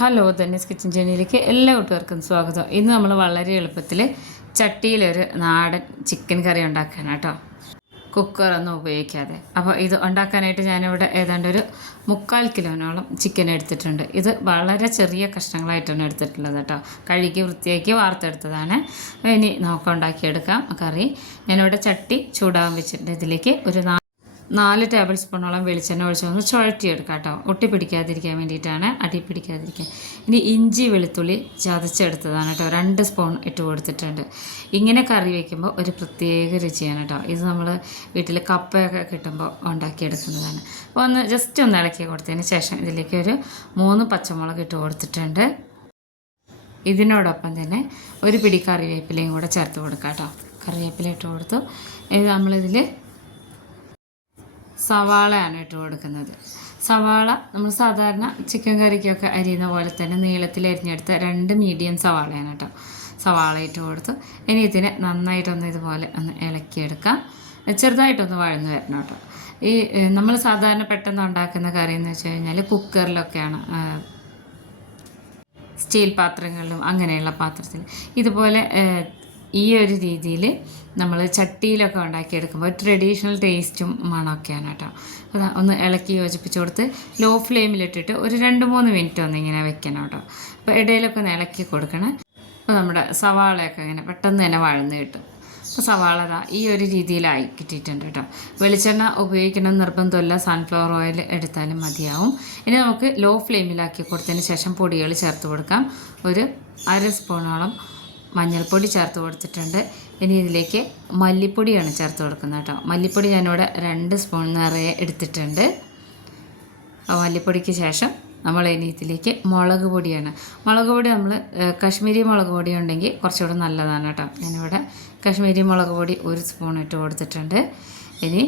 Hello ധന്യസ് kitchen ജേണിയിലേക്ക് എല്ലാ കൂട്ടുകാർക്കും സ്വാഗതം. ഇന്ന് നമ്മൾ വളരെ എളുപ്പത്തിൽ ചട്ടിയിലൊരു നാടൻ ചിക്കൻ കറി ഉണ്ടാക്കാനാണ് കേട്ടോ. കുക്കറൊന്നും ഉപയോഗിക്കാതെ. അപ്പോൾ ഇത് ഉണ്ടാക്കാനായിട്ട് ഞാനിവിടെ ഏതാണ്ട് ഒരു മുക്കാൽ കിലോനോളം ചിക്കൻ എടുത്തിട്ടുണ്ട്. ഇത് വളരെ ചെറിയ കഷ്ണങ്ങളായിട്ടാണ് എടുത്തിട്ടുള്ളത് കേട്ടോ. കഴുകി വൃത്തിയാക്കി വാർത്തെടുത്തതാണ്. ഇനി നമുക്ക് ഉണ്ടാക്കിയെടുക്കാം കറി. ഞാനിവിടെ ചട്ടി ചൂടാകാൻ വെച്ചിട്ടുണ്ട്. ഇതിലേക്ക് ഒരു നാല് ടേബിൾ സ്പൂണോളം വെളിച്ചെണ്ണ ഒഴിച്ച് ഒന്ന് ചുഴറ്റിയെടുക്കാം കേട്ടോ ഒട്ടിപ്പിടിക്കാതിരിക്കാൻ വേണ്ടിയിട്ടാണ് അടി പിടിക്കാതിരിക്കാൻ. ഇനി ഇഞ്ചി വെളുത്തുള്ളി ചതച്ചെടുത്തതാണ് കേട്ടോ. രണ്ട് സ്പൂൺ ഇട്ട് കൊടുത്തിട്ടുണ്ട്. ഇങ്ങനെ കറി വയ്ക്കുമ്പോൾ ഒരു പ്രത്യേക രുചിയാണ് കേട്ടോ. ഇത് നമ്മൾ വീട്ടിൽ കപ്പയൊക്കെ കിട്ടുമ്പോൾ ഉണ്ടാക്കിയെടുക്കുന്നതാണ്. അപ്പോൾ ഒന്ന് ജസ്റ്റ് ഒന്ന് ഇളക്കി കൊടുത്തതിന് ശേഷം ഇതിലേക്ക് ഒരു മൂന്ന് പച്ചമുളക് ഇട്ട് കൊടുത്തിട്ടുണ്ട്. ഇതിനോടൊപ്പം തന്നെ ഒരു പിടി കറിവേപ്പിലയും കൂടെ ചേർത്ത് കൊടുക്കാം കേട്ടോ. കറിവേപ്പില ഇട്ട് കൊടുത്തു. നമ്മളിതിൽ സവാളയാണ് ഇട്ട് കൊടുക്കുന്നത്. സവാള നമ്മൾ സാധാരണ ചിക്കൻ കറിക്കൊക്കെ അരിയുന്ന പോലെ തന്നെ നീളത്തിൽ അരിഞ്ഞെടുത്ത രണ്ട് മീഡിയം സവാളയാണ് കേട്ടോ സവാള ഇട്ട് കൊടുത്തു ഇനി ഇതിനെ നന്നായിട്ടൊന്ന് ഇതുപോലെ ഒന്ന് ഇളക്കിയെടുക്കാം. ചെറുതായിട്ടൊന്ന് വഴന്ന് വരണം കേട്ടോ ഈ നമ്മൾ സാധാരണ പെട്ടെന്ന് ഉണ്ടാക്കുന്ന കറി എന്ന് വെച്ച് കഴിഞ്ഞാൽ കുക്കറിലൊക്കെയാണ് സ്റ്റീൽ പാത്രങ്ങളിലും അങ്ങനെയുള്ള പാത്രത്തിൽ. ഇതുപോലെ ഈ ഒരു രീതിയിൽ നമ്മൾ ചട്ടിയിലൊക്കെ ഉണ്ടാക്കിയെടുക്കുമ്പോൾ ട്രഡീഷണൽ ടേസ്റ്റും മണമൊക്കെയാണ് കേട്ടോ. അപ്പോൾ ഒന്ന് ഇളക്കി യോജിപ്പിച്ച് കൊടുത്ത് ലോ ഫ്ലെയിമിലിട്ടിട്ട് ഒരു രണ്ട് മൂന്ന് മിനിറ്റ് ഒന്ന് ഇങ്ങനെ വെക്കണം കേട്ടോ. അപ്പോൾ ഇടയിലൊക്കെ ഒന്ന് ഇളക്കി കൊടുക്കണം. അപ്പോൾ നമ്മുടെ സവാളയൊക്കെ ഇങ്ങനെ പെട്ടെന്ന് തന്നെ വഴന്ന് കിട്ടും. അപ്പോൾ സവാള ഈ ഒരു രീതിയിലായി കിട്ടിയിട്ടുണ്ട് കേട്ടോ. വെളിച്ചെണ്ണ ഉപയോഗിക്കണം നിർബന്ധമല്ല. സൺഫ്ലവർ ഓയിൽ എടുത്താലും മതിയാവും. ഇനി നമുക്ക് ലോ ഫ്ലെയിമിലാക്കി കൊടുത്തതിന് ശേഷം പൊടികൾ ചേർത്ത് കൊടുക്കാം. ഒരു അര സ്പൂണോളം മഞ്ഞൾപ്പൊടി ചേർത്ത് കൊടുത്തിട്ടുണ്ട്. ഇനി ഇതിലേക്ക് മല്ലിപ്പൊടിയാണ് ചേർത്ത് കൊടുക്കുന്നത് കേട്ടോ. മല്ലിപ്പൊടി ഞാനിവിടെ രണ്ട് സ്പൂൺ നിറയെ എടുത്തിട്ടുണ്ട്. മല്ലിപ്പൊടിക്ക് ശേഷം നമ്മൾ ഇനി ഇതിലേക്ക് മുളക് പൊടിയാണ്. മുളക് പൊടി നമ്മൾ കാശ്മീരി മുളക് പൊടി ഉണ്ടെങ്കിൽ കുറച്ചുകൂടെ നല്ലതാണ് കേട്ടോ. ഞാനിവിടെ കാശ്മീരി മുളക് പൊടി ഒരു സ്പൂൺ ഇട്ട് കൊടുത്തിട്ടുണ്ട്. ഇനി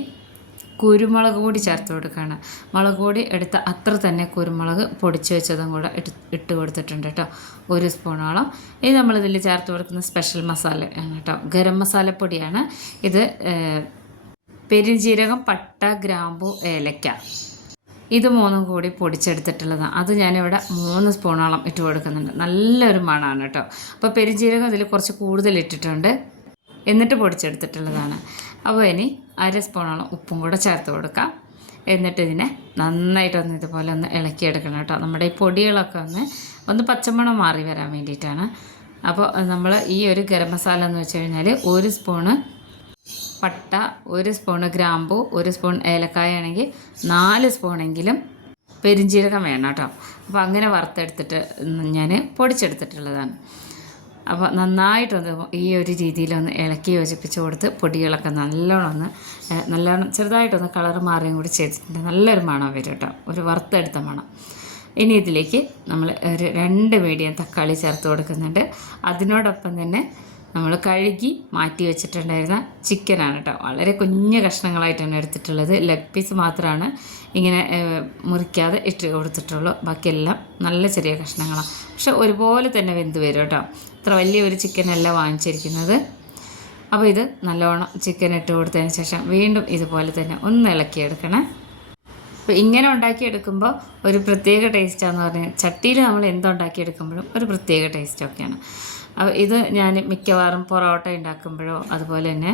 കുരുമുളക് പൊടി ചേർത്ത് കൊടുക്കുകയാണ്. മുളക് പൊടി എടുത്ത അത്ര തന്നെ കുരുമുളക് പൊടിച്ച് വെച്ചതും കൂടെ ഇട്ട് കൊടുത്തിട്ടുണ്ട് കേട്ടോ. ഒരു സ്പൂണോളം. ഇത് നമ്മളിതിൽ ചേർത്ത് കൊടുക്കുന്ന സ്പെഷ്യൽ മസാലയാണ് കേട്ടോ. ഗരം മസാലപ്പൊടിയാണ്. ഇത് പെരിഞ്ചീരകം പട്ട ഗ്രാമ്പു ഏലക്ക. ഇത് മൂന്നും കൂടി പൊടിച്ചെടുത്തിട്ടുള്ളതാണ് അത് ഞാനിവിടെ മൂന്ന് സ്പൂണോളം ഇട്ട് കൊടുക്കുന്നുണ്ട്. നല്ലൊരു മണമാണ് കേട്ടോ. അപ്പോൾ പെരുംജീരകം ഇതിൽ കുറച്ച് കൂടുതൽ ഇട്ടിട്ടുണ്ട്. എന്നിട്ട് പൊടിച്ചെടുത്തിട്ടുള്ളതാണ്. അപ്പോൾ ഇനി അര സ്പൂണോളം ഉപ്പും കൂടെ ചേർത്ത് കൊടുക്കാം. എന്നിട്ട് ഇതിനെ നന്നായിട്ടൊന്ന് ഇതുപോലെ ഒന്ന് ഇളക്കിയെടുക്കണം കേട്ടോ. നമ്മുടെ ഈ പൊടികളൊക്കെ ഒന്ന് ഒന്ന് പച്ചമണം മാറി വരാൻ വേണ്ടിയിട്ടാണ്. അപ്പോൾ നമ്മൾ ഈ ഒരു ഗരം മസാല എന്ന് വെച്ച് കഴിഞ്ഞാൽ ഒരു സ്പൂണ് പട്ട ഒരു സ്പൂണ് ഗ്രാമ്പു ഒരു സ്പൂൺ ഏലക്കായ ആണെങ്കിൽ നാല് സ്പൂണെങ്കിലും പെരിഞ്ജീരകം വേണം കേട്ടോ. അപ്പോൾ അങ്ങനെ വറുത്തെടുത്തിട്ട് ഞാൻ പൊടിച്ചെടുത്തിട്ടുള്ളതാണ്. അപ്പോൾ നന്നായിട്ടൊന്ന് ഈ ഒരു രീതിയിലൊന്ന് ഇളക്കി യോജിപ്പിച്ച് കൊടുത്ത് പൊടികളൊക്കെ നല്ലോണം ഒന്ന് നല്ലോണം ചെറുതായിട്ടൊന്ന് കളർ മാറുകയും കൂടി ചെയ്തിട്ടുണ്ട്. നല്ലൊരു മണം വരും കേട്ടോ. ഒരു വറുത്തെടുത്ത മണം. ഇനി ഇതിലേക്ക് നമ്മൾ ഒരു രണ്ട് മീഡിയം തക്കാളി ചേർത്ത് കൊടുക്കുന്നുണ്ട്. അതിനോടൊപ്പം തന്നെ നമ്മൾ കഴുകി മാറ്റി വെച്ചിട്ടുണ്ടായിരുന്ന ചിക്കനാണ് കേട്ടോ. വളരെ കുഞ്ഞു കഷ്ണങ്ങളായിട്ടാണ് എടുത്തിട്ടുള്ളത്. ലെഗ് പീസ് മാത്രമാണ് ഇങ്ങനെ മുറിക്കാതെ ഇട്ട് കൊടുത്തിട്ടുള്ളൂ. ബാക്കിയെല്ലാം നല്ല ചെറിയ കഷ്ണങ്ങളാണ് പക്ഷെ ഒരുപോലെ തന്നെ വെന്ത് വരും കേട്ടോ. ഇത്ര വലിയൊരു ചിക്കനല്ല വാങ്ങിച്ചിരിക്കുന്നത്. അപ്പോൾ ഇത് നല്ലോണം ചിക്കൻ ഇട്ട് കൊടുത്തതിന് ശേഷം വീണ്ടും ഇതുപോലെ തന്നെ ഒന്ന് ഇളക്കിയെടുക്കണം. അപ്പോൾ ഇങ്ങനെ ഉണ്ടാക്കിയെടുക്കുമ്പോൾ ഒരു പ്രത്യേക ടേസ്റ്റാന്ന് പറഞ്ഞാൽ ചട്ടിയിൽ നമ്മൾ എന്തുണ്ടാക്കിയെടുക്കുമ്പോഴും ഒരു പ്രത്യേക ടേസ്റ്റൊക്കെയാണ് അപ്പോൾ ഇത് ഞാൻ മിക്കവാറും പൊറോട്ട ഉണ്ടാക്കുമ്പോഴോ അതുപോലെ തന്നെ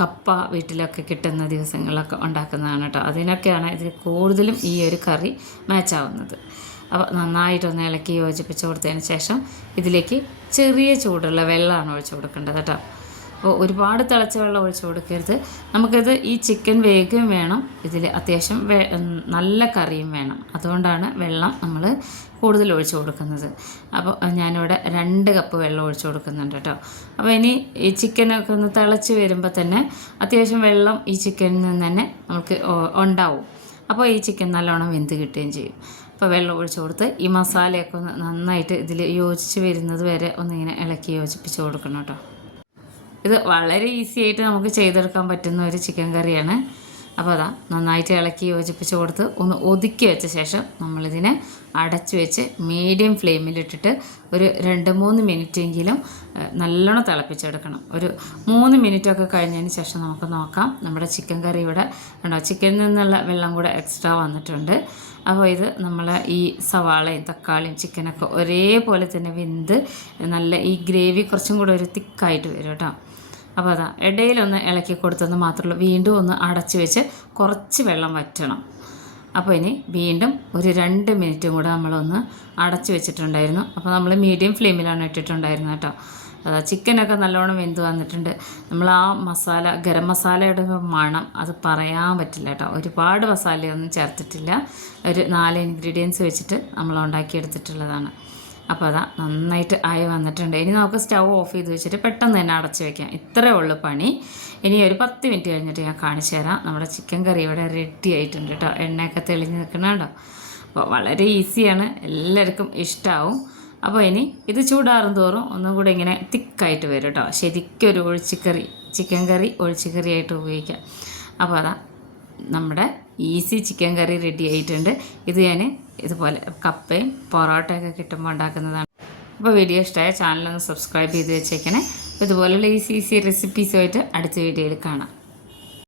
കപ്പ വീട്ടിലൊക്കെ കിട്ടുന്ന ദിവസങ്ങളിലൊക്കെ ഉണ്ടാക്കുന്നതാണ് കേട്ടോ. അതിനൊക്കെയാണ് ഇത് കൂടുതലും ഈ ഒരു കറി മാച്ച് ആവുന്നത്. അപ്പോൾ നന്നായിട്ടൊന്ന് ഇളക്കി യോജിപ്പിച്ച് കൊടുത്തതിന് ശേഷം ഇതിലേക്ക് ചെറിയ ചൂടുള്ള വെള്ളമാണ് ഒഴിച്ച് കൊടുക്കേണ്ടത് കേട്ടോ. അപ്പോൾ ഒരുപാട് തിളച്ച വെള്ളം ഒഴിച്ച് കൊടുക്കരുത്. നമുക്കിത് ഈ ചിക്കൻ വേഗം വേണം. ഇതിൽ അത്യാവശ്യം നല്ല കറിയും വേണം. അതുകൊണ്ടാണ് വെള്ളം നമ്മൾ കൂടുതൽ ഒഴിച്ച് കൊടുക്കുന്നത്. അപ്പോൾ ഞാനിവിടെ രണ്ട് കപ്പ് വെള്ളം ഒഴിച്ച് കൊടുക്കുന്നുണ്ട് കേട്ടോ. അപ്പോൾ ഇനി ഈ ചിക്കനൊക്കെ ഒന്ന് തിളച്ച് വരുമ്പോൾ തന്നെ അത്യാവശ്യം വെള്ളം ഈ ചിക്കനിൽ നിന്ന് തന്നെ നമുക്ക് ഉണ്ടാവും. അപ്പോൾ ഈ ചിക്കൻ നല്ലോണം വെന്ത് കിട്ടുകയും ചെയ്യും. അപ്പോൾ വെള്ളം ഒഴിച്ച് കൊടുത്ത് ഈ മസാലയൊക്കെ ഒന്ന് നന്നായിട്ട് ഇതിൽ യോജിച്ച് വരുന്നത് വരെ ഒന്നിങ്ങനെ ഇളക്കി യോജിപ്പിച്ച് കൊടുക്കണം കേട്ടോ. ഇത് വളരെ ഈസി ആയിട്ട് നമുക്ക് ചെയ്തെടുക്കാൻ പറ്റുന്ന ഒരു ചിക്കൻ കറിയാണ്. അപ്പോൾ അതാ നന്നായിട്ട് ഇളക്കി യോജിപ്പിച്ച് കൊടുത്ത് ഒന്ന് ഒതുക്കി വെച്ച ശേഷം നമ്മളിതിനെ അടച്ചു വെച്ച് മീഡിയം ഫ്ലെയിമിലിട്ടിട്ട് ഒരു രണ്ട് മൂന്ന് മിനിറ്റെങ്കിലും നല്ലോണം തിളപ്പിച്ചെടുക്കണം. ഒരു മൂന്ന് മിനിറ്റൊക്കെ കഴിഞ്ഞതിന് ശേഷം നമുക്ക് നോക്കാം. നമ്മുടെ ചിക്കൻ കറി ഇവിടെ ഉണ്ടോ ചിക്കനിൽ നിന്നുള്ള വെള്ളം കൂടെ എക്സ്ട്രാ വന്നിട്ടുണ്ട്. അപ്പോൾ ഇത് നമ്മൾ ഈ സവാളയും തക്കാളിയും ചിക്കനൊക്കെ ഒരേപോലെ തന്നെ വെന്ത് നല്ല ഈ ഗ്രേവി കുറച്ചും കൂടെ ഒരു തിക്കായിട്ട് വരും കേട്ടോ. അപ്പോൾ അതാ ഇടയിലൊന്ന് ഇളക്കി കൊടുത്തെന്ന് ഉള്ളൂ. വീണ്ടും ഒന്ന് അടച്ചു വെച്ച് കുറച്ച് വെള്ളം വറ്റണം. അപ്പോൾ ഇനി വീണ്ടും ഒരു രണ്ട് മിനിറ്റും കൂടെ നമ്മളൊന്ന് അടച്ചു വെച്ചിട്ടുണ്ടായിരുന്നു. അപ്പോൾ നമ്മൾ മീഡിയം ഫ്ലെയിമിലാണ് ഇട്ടിട്ടുണ്ടായിരുന്നത് കേട്ടോ. ചിക്കനൊക്കെ നല്ലോണം വെന്ത് വന്നിട്ടുണ്ട്. നമ്മൾ ആ മസാല ഗരം മസാലയുടെ മണം അത് പറയാൻ പറ്റില്ല കേട്ടോ. ഒരുപാട് മസാലയൊന്നും ചേർത്തിട്ടില്ല. ഒരു നാല് ഇൻഗ്രീഡിയൻസ് വെച്ചിട്ട് നമ്മൾ ഉണ്ടാക്കിയെടുത്തിട്ടുള്ളതാണ്. അപ്പോൾ അതാ നന്നായിട്ട് ആയി വന്നിട്ടുണ്ട്. ഇനി നമുക്ക് സ്റ്റൗ ഓഫ് ചെയ്ത് വെച്ചിട്ട് പെട്ടെന്ന് തന്നെ അടച്ച് വെക്കാം. ഇത്രയേ ഉള്ളൂ പണി. ഇനി ഒരു പത്ത് മിനിറ്റ് കഴിഞ്ഞിട്ട് ഞാൻ കാണിച്ചു തരാം. നമ്മുടെ ചിക്കൻ കറി ഇവിടെ റെഡി ആയിട്ടുണ്ട് കേട്ടോ. എണ്ണയൊക്കെ തെളിഞ്ഞ് നിൽക്കണുണ്ടോ അപ്പോൾ വളരെ ഈസിയാണ് എല്ലാവർക്കും ഇഷ്ടമാവും അപ്പോൾ ഇനി ഇത് ചൂടാറും തോറും ഒന്നും കൂടെ ഇങ്ങനെ തിക്കായിട്ട് വരും കേട്ടോ. ശരിക്കും ഒരു ഒഴിച്ചിക്കറി ചിക്കൻ കറി ഒഴിച്ചിക്കറി ആയിട്ട് ഉപയോഗിക്കാം. അപ്പോൾ അതാ നമ്മുടെ ഈസി ചിക്കൻ കറി റെഡി ആയിട്ടുണ്ട്. ഇത് ഞാൻ ഇതുപോലെ കപ്പയും പൊറോട്ടയൊക്കെ കിട്ടുമ്പോൾ ഉണ്ടാക്കുന്നതാണ്. അപ്പോൾ വീഡിയോ ഇഷ്ടമായ ചാനലൊന്ന് സബ്സ്ക്രൈബ് ചെയ്ത് വെച്ചേക്കണേ. ഇതുപോലുള്ള ഈസി ഈസി റെസിപ്പീസുമായിട്ട് അടുത്ത വീഡിയോയിൽ കാണാം.